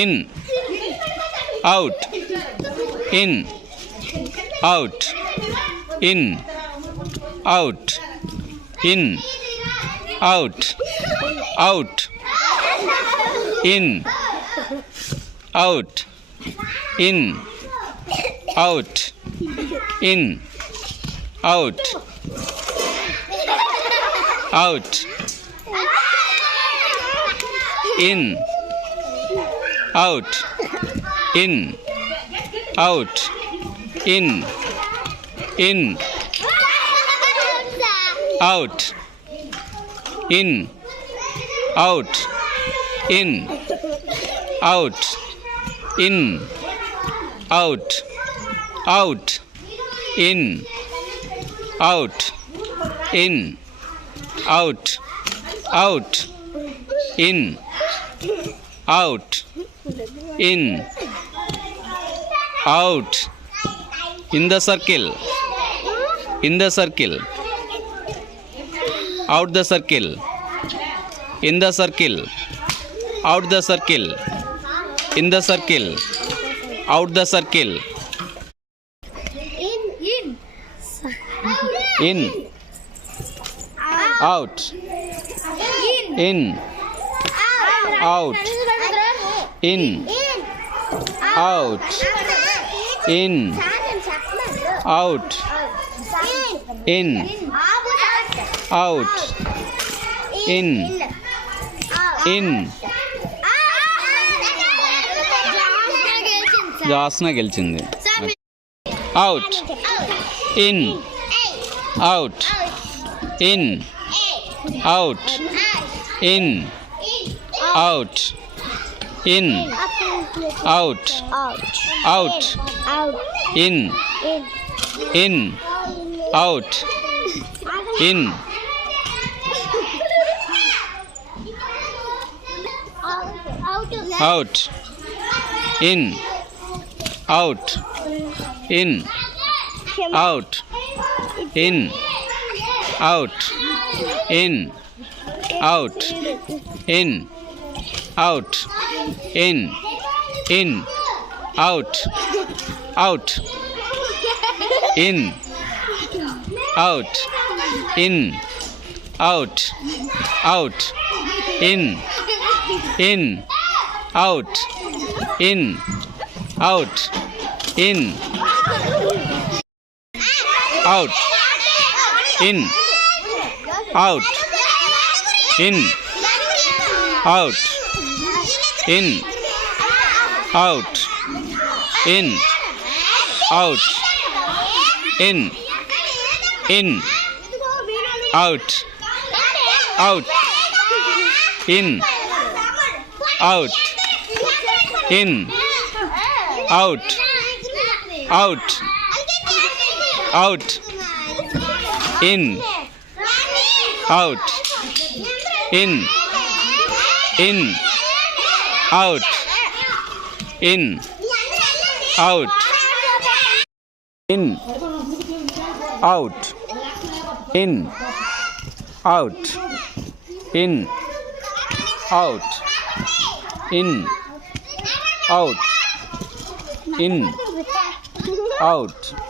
in, out, in, out, in, out, in, out, out, in, out, in, out, in, out, out, in, out, in, out, in, out, in, out, in, out, in, out, out, in, out, in, out, out, in, out, in, out, in the circle, in the circle, out the circle, in the circle, out the circle, in the circle, out the circle, in, out, in, out, in, out, in, out, in, out, in, జాస్న గెలిచింది. Out, in, out, in, out, in, out, in, out, out, in, out, in, out, in, out, in, out, in, out, in, out, in, out, in, out, out, in, out, in, out, out, in, out, in, out, in, out, in, out, in, out, in, out, in, out, in, out, out, in, out, in, out, out, out, in, out, in, out, in, out, in, out, in, out, in, out, in, out, in, out.